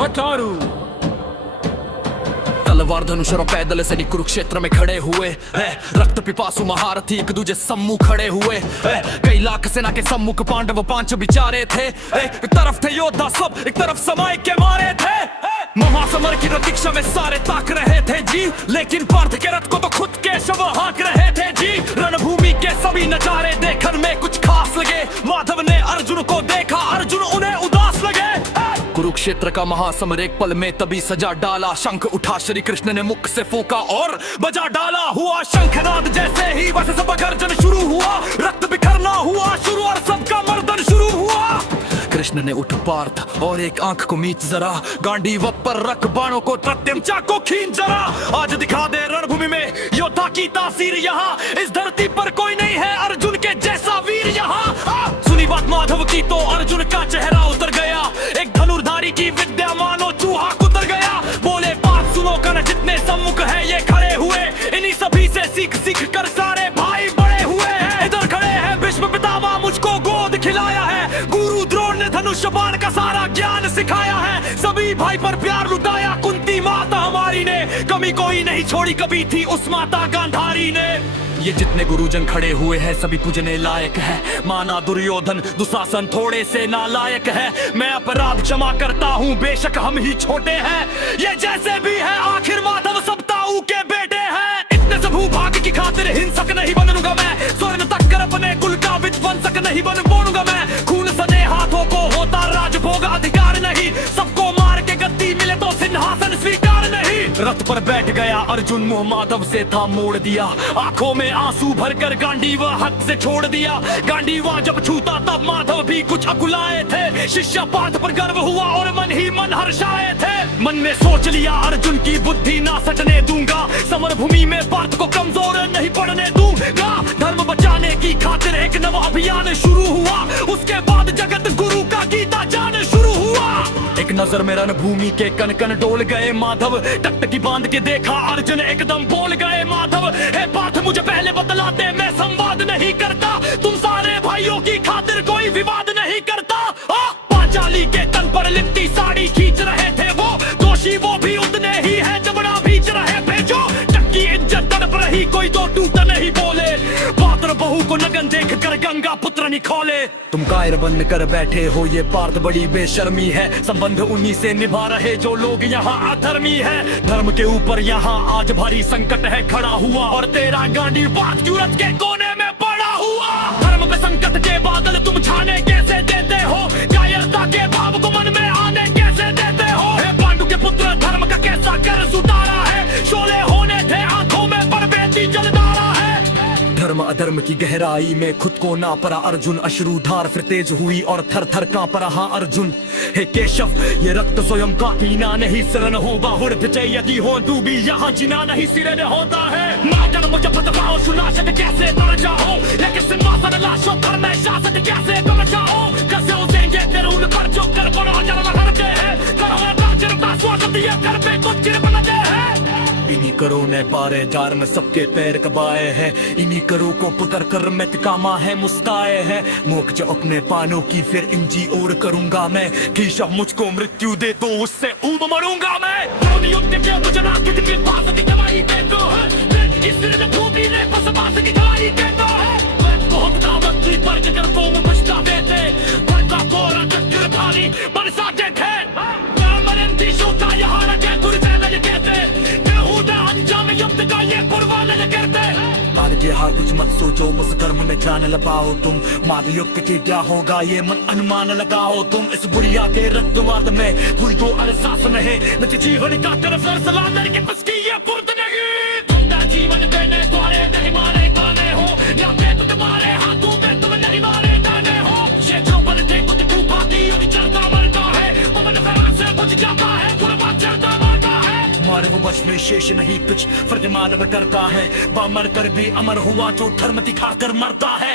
अटारू। तलवार धनुष और पैदल सैनिक कुरुक्षेत्र में खड़े हुए हैं। रक्त पिपासु महारथी एक दूजे सम्मुख खड़े हुए हैं। कई लाख सेना के सम्मुख पांडव पांच बिचारे थे। एक तरफ थे योद्धा सब, एक तरफ समय के मारे थे। महासमर की प्रतीक्षा में सारे ताक रहे थे जी, लेकिन पार्थ के रथ को तो खुद के शव हाँक रहे थे जी। रणभूमि के सभी नजारे देखने में कुछ खास लगे। माधव ने अर्जुन को देखा, अर्जुन उन्हें उदास लगे। कुरुक्षेत्र का महासमर एक पल में तभी सजा डाला। शंख उठा श्री कृष्ण ने मुख से फूंका और बजा डाला। हुआ शंखनाद जैसे ही वैसे सब गर्जन शुरू हुआ। रक्त बिखरना हुआ शुरू और सबका मर्दन शुरू हुआ। कृष्ण ने उठ पार्थ और एक आंख को मीच जरा। गांडीव पर रख बाणों को तृतीय चाक को खींच जरा। आज दिखा दे रणभूमि में योद्धा की तासीर। यहाँ इस धरती पर कोई नहीं है अर्जुन के जैसा वीर। यहाँ सुनी बात माधव की तो अर्जुन का चेहरा उतर गया। एक धनुर्धारी की विद्या मानो चूहा कुतर गया। बोले बात सुनो कर, जितने सम्मुख है ये खड़े हुए, इन्हीं सभी से सीख सीख कर सारे भाई बड़े हुए हैं। इधर खड़े हैं भीष्म पितामह, मुझको गोद खिलाया है। गुरु द्रोण ने धनुष बाण का सारा ज्ञान सिखाया है। सभी भाई पर प्यार लुटाया कुंती माता हमारी ने। कमी कोई नहीं छोड़ी कभी थी उस माता गांधारी ने। ये जितने गुरुजन खड़े हुए हैं सभी पूजने लायक है। माना दुर्योधन दुशासन थोड़े से नालायक है। मैं अपराध क्षमा करता हूँ बेशक हम ही छोटे हैं। ये जैसे भी है आखिर माधव सब ताऊ के बेटे हैं। इतने सब भाग्य की खातिर हिंसक नहीं बनूंगा मैं। स्वर्ण तक कर अपने कुल का विध्वंसक नहीं बन बोलूंगा मैं। खून सने हाथों को होता राजभोग अधिकार नहीं। सबको मार के गद्दी मिले तो सिंहासन स्वीकार नहीं। रथ पर बैठ गया अर्जुन, मुंह माधव से था मोड़ दिया। आंखों में आंसू भरकर गांडीव हाथ से छोड़ दिया। गांडीवा जब छूता तब माधव भी कुछ अकुलाए थे। शिष्य पार्थ पर गर्व हुआ और मन ही मन हर्षाए थे। मन में सोच लिया अर्जुन की बुद्धि ना सटने दूंगा। समर भूमि में पार्थ को कमजोर नहीं पड़ने दूंगा। धर्म बचाने की खातिर एक नव अभियान शुरू हुआ। उसके बाद जगत गुरु का गीता जान शुरू हुआ। एक नजर में रणभूमि के कन कन डोल गए माधव। टकटकी बांध के देखा अर्जुन एकदम बोल गए माधव। हे पार्थ मुझे पहले बतलाते, मैं संवाद नहीं करता। तुम सारे भाइयों की खातिर कोई विवाद नहीं करता। पांचाली के तन पर लिपटी साड़ी खींच रहे थे वो। दोषी वो भी उतने ही है जबड़ा भींच रहे थे जो। टक्की इज्जत तड़प रही कोई तो टूट नहीं बोले। पात्र बहू को नगन देख कर गंगा पुत्र निखोले। तुम कायर बन कर बैठे हो ये पार्थ बड़ी बेशर्मी है। संबंध उन्हीं से निभा रहे जो लोग यहाँ अधर्मी है। धर्म के ऊपर यहाँ आज भारी संकट है खड़ा हुआ। और तेरा गांडी बात क्यों रथ के कोने में पड़ा हुआ। धर्म पे संकट के बादल तुम छाने कैसे देते हो। कायरता के भाव को मन में आने कैसे देते हो। हे पांडु के पुत्र धर्म का कैसा कर्ज उतारा है। शोले होने थे आंखों में पर बेटी जलदारा है। धर्म अधर्म की गहराई में खुद को ना परा अर्जुन। अश्रुधार फिर तेज हुई और थर थर कांप रहा अर्जुन। हे केशव ये रक्त स्वयं का पीना नहीं सिरन हो। बाहुर विजय यदि हो तू भी यहाँ जीना नहीं सिरन होता है। ना जन्म जब बताओ सुनाशक कैसे तर जाओ। लेकिन सिंहासन लाशों पर मैं शासक कैसे कर जाओ। कैसे उसेंगे तेरे उन पर जो कर बड़ा जन्म करते हैं। करो अपना चिरता स्वागत ये कर पे कुछ चिर बनाते हैं। इन्हीं करो ने पारे जार में सबके पैर कबाए हैं। इन्हीं करो को पुतर कर मैं कामा है मुस्काए हैं। मुख जो अपने पानों की फिर इंजी और करूंगा मैं। केशव मुझको मृत्यु दे तो उससे ऊब मरूंगा मैं। युद्ध के बुझना कितनी बात की दवाई दे दो है। इसने खूबी ने बस बात की दवाई दे दो है। बहुत दावत की पर जिगर को मुझता देते। बड़का कोरा चक्कर भारी बरसा देते। मरंती शोता यहाँ रखे गुरु लगे कहते। ये हाँ कुछ मत सोचो उस कर्म में जान लगाओ तुम। महायुक्त के क्या होगा ये मन अनुमान लगाओ तुम। इस बुढ़िया के रक्तवाद में कोई दो अहसास नहीं। न जीवन का तरफ सलाह के बस की ये पुर्द नहीं। तुम जीवन देने द्वारे नहीं मारे गाने हो। या मैं तुम्हारे हाथों में तुम नहीं मारे जाने हो। ये जो बल थे कुछ खूबाती और चलता मरता है। वो मन से बुझ जाता है कुर्बान चलता मरता है। हमारे वो बच में शेष नहीं कुछ फर्ज मानव करता है। बामर कर भी अमर हुआ जो धर्म दिखा कर मरता है।